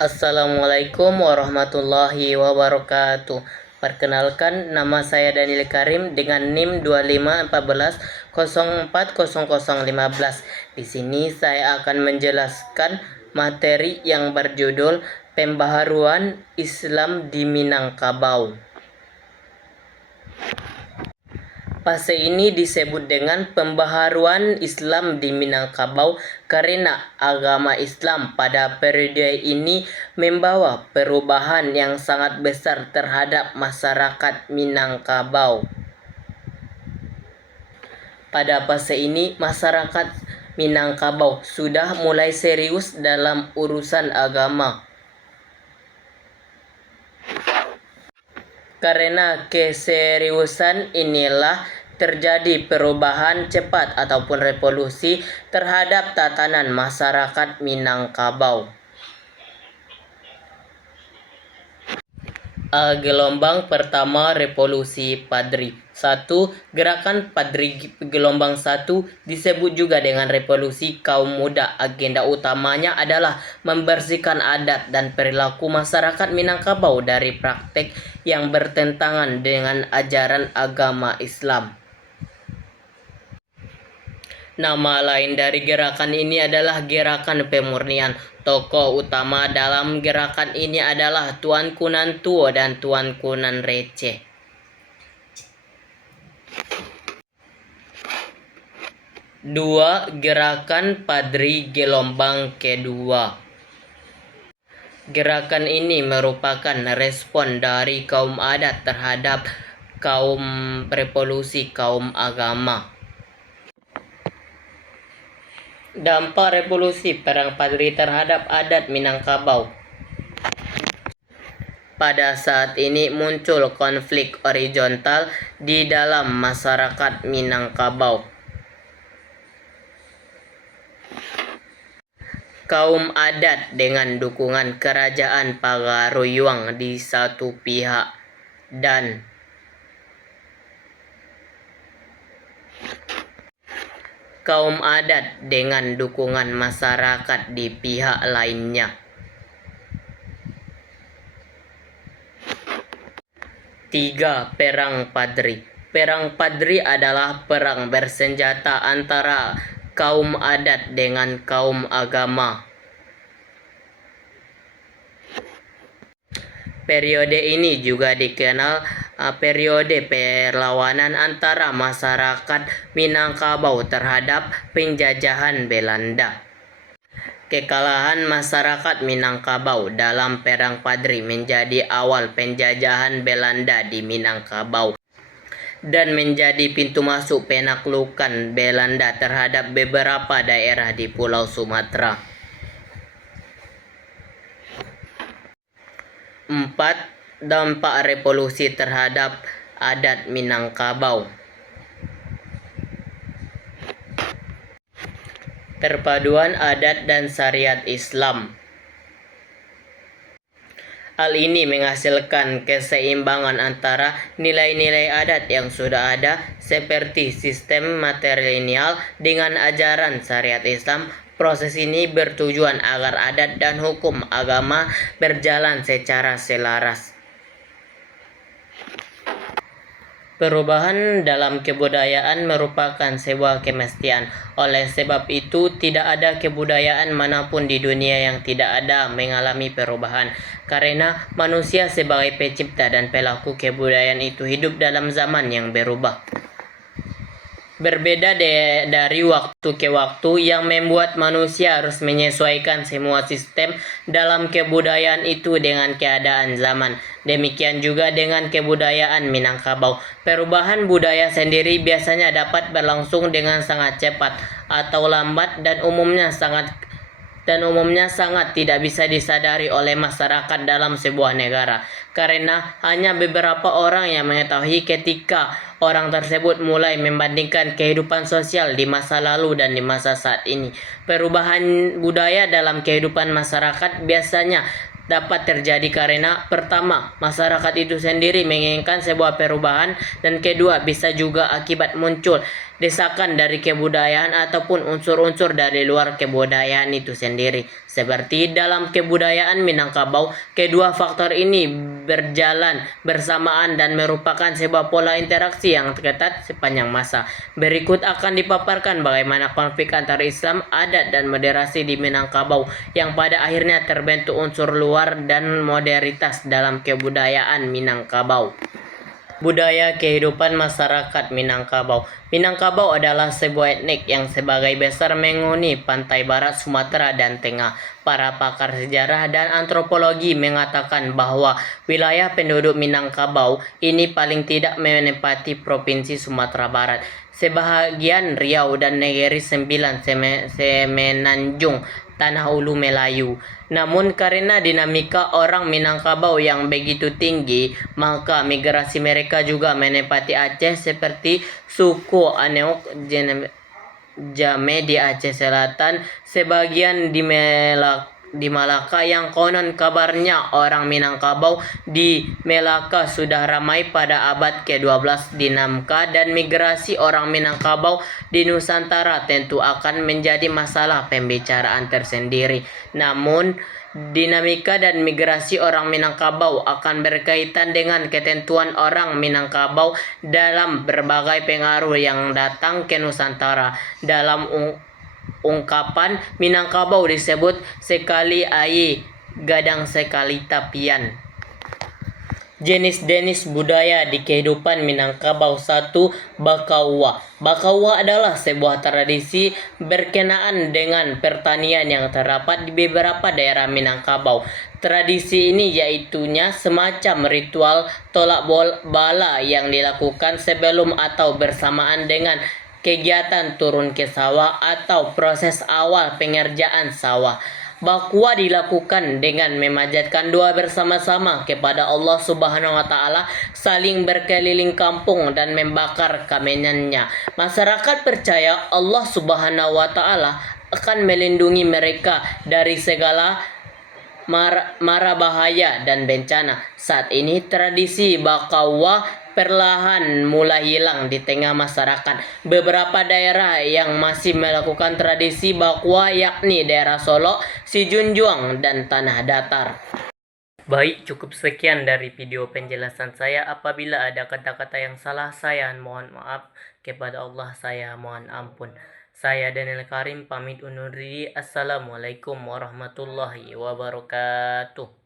Assalamualaikum warahmatullahi wabarakatuh. Perkenalkan, nama saya Daniel Karim dengan NIM 2514040015. Di sini saya akan menjelaskan materi yang berjudul Pembaharuan Islam di Minangkabau. Fase ini disebut dengan pembaharuan Islam di Minangkabau karena agama Islam pada periode ini membawa perubahan yang sangat besar terhadap masyarakat Minangkabau. Pada fase ini, masyarakat Minangkabau sudah mulai serius dalam urusan agama. Karena keseriusan inilah terjadi perubahan cepat ataupun revolusi terhadap tatanan masyarakat Minangkabau. Gelombang pertama Revolusi Padri 1. Gerakan Padri gelombang 1 disebut juga dengan Revolusi Kaum Muda. Agenda utamanya adalah membersihkan adat dan perilaku masyarakat Minangkabau dari praktek yang bertentangan dengan ajaran agama Islam. Nama lain dari gerakan ini adalah Gerakan Pemurnian. Tokoh utama dalam gerakan ini adalah Tuanku Nan Tuo dan Tuanku Nan Receh. 2. Gerakan Padri gelombang kedua. Gerakan ini merupakan respon dari kaum adat terhadap revolusi kaum agama. Dampak revolusi Perang Padri terhadap adat Minangkabau. Pada saat ini muncul konflik horizontal di dalam masyarakat Minangkabau. Kaum adat dengan dukungan kerajaan Pagaruyuang di satu pihak dan kaum adat dengan dukungan masyarakat di pihak lainnya. 3. Perang Padri. Perang Padri adalah perang bersenjata antara kaum adat dengan kaum agama. Periode ini juga dikenal periode perlawanan antara masyarakat Minangkabau terhadap penjajahan Belanda. Kekalahan masyarakat Minangkabau dalam Perang Padri menjadi awal penjajahan Belanda di Minangkabau dan menjadi pintu masuk penaklukan Belanda terhadap beberapa daerah di Pulau Sumatera. 4. Dampak revolusi terhadap adat Minangkabau. Perpaduan adat dan syariat Islam. Hal ini menghasilkan keseimbangan antara nilai-nilai adat yang sudah ada seperti sistem matrilineal dengan ajaran syariat Islam. Proses ini bertujuan agar adat dan hukum agama berjalan secara selaras. Perubahan dalam kebudayaan merupakan sebuah kemestian. Oleh sebab itu, tidak ada kebudayaan manapun di dunia yang tidak ada mengalami perubahan. Karena manusia sebagai pencipta dan pelaku kebudayaan itu hidup dalam zaman yang berubah. Berbeda dari waktu ke waktu yang membuat manusia harus menyesuaikan semua sistem dalam kebudayaan itu dengan keadaan zaman. Demikian juga dengan kebudayaan Minangkabau. Perubahan budaya sendiri biasanya dapat berlangsung dengan sangat cepat atau lambat dan umumnya sangat tidak bisa disadari oleh masyarakat dalam sebuah negara, karena hanya beberapa orang yang mengetahui ketika orang tersebut mulai membandingkan kehidupan sosial di masa lalu dan di masa saat ini. Perubahan budaya dalam kehidupan masyarakat biasanya dapat terjadi karena pertama, masyarakat itu sendiri menginginkan sebuah perubahan, dan kedua, bisa juga akibat muncul desakan dari kebudayaan ataupun unsur-unsur dari luar kebudayaan itu sendiri. Seperti dalam kebudayaan Minangkabau, kedua faktor ini berjalan bersamaan dan merupakan sebuah pola interaksi yang ketat sepanjang masa. Berikut akan dipaparkan bagaimana konflik antara Islam, adat, dan moderasi di Minangkabau yang pada akhirnya terbentuk unsur luar dan modernitas dalam kebudayaan Minangkabau. Budaya kehidupan masyarakat Minangkabau. Minangkabau adalah sebuah etnik yang sebagai besar menghuni pantai barat Sumatera dan Tengah. Para pakar sejarah dan antropologi mengatakan bahwa wilayah penduduk Minangkabau ini paling tidak menempati Provinsi Sumatera Barat. Sebahagian Riau dan Negeri Sembilan Semenanjung Tanah Ulu Melayu. Namun karena dinamika orang Minangkabau yang begitu tinggi, maka migrasi mereka juga menempati Aceh seperti suku Aneok Jame di Aceh Selatan, sebagian di Malaka yang konon kabarnya orang Minangkabau di Melaka sudah ramai pada abad ke-12 di Namka, dan migrasi orang Minangkabau di Nusantara tentu akan menjadi masalah pembicaraan tersendiri. Namun dinamika dan migrasi orang Minangkabau akan berkaitan dengan ketentuan orang Minangkabau dalam berbagai pengaruh yang datang ke Nusantara. Dalam ungkapan Minangkabau disebut sekali ai gadang sekali tapian. Jenis-jenis budaya di kehidupan Minangkabau. 1. Bakaua. Bakaua adalah sebuah tradisi berkenaan dengan pertanian yang terdapat di beberapa daerah Minangkabau. Tradisi ini yaitunya semacam ritual tolak bala yang dilakukan sebelum atau bersamaan dengan kegiatan turun ke sawah atau proses awal pengerjaan sawah. Bakwa dilakukan dengan memanjatkan doa bersama-sama kepada Allah Subhanahu wa taala, saling berkeliling kampung dan membakar kamenyannya. Masyarakat percaya Allah Subhanahu wa taala akan melindungi mereka dari segala mara bahaya dan bencana. Saat ini tradisi Bakawa perlahan mulai hilang di tengah masyarakat. Beberapa daerah yang masih melakukan tradisi Bakwa yakni daerah Solo, Sijunjuang, dan Tanah Datar. Baik, cukup sekian dari video penjelasan saya. Apabila ada kata-kata yang salah, saya mohon maaf. Kepada Allah saya mohon ampun. Saya Daniel Karim pamit undur diri. Assalamualaikum warahmatullahi wabarakatuh.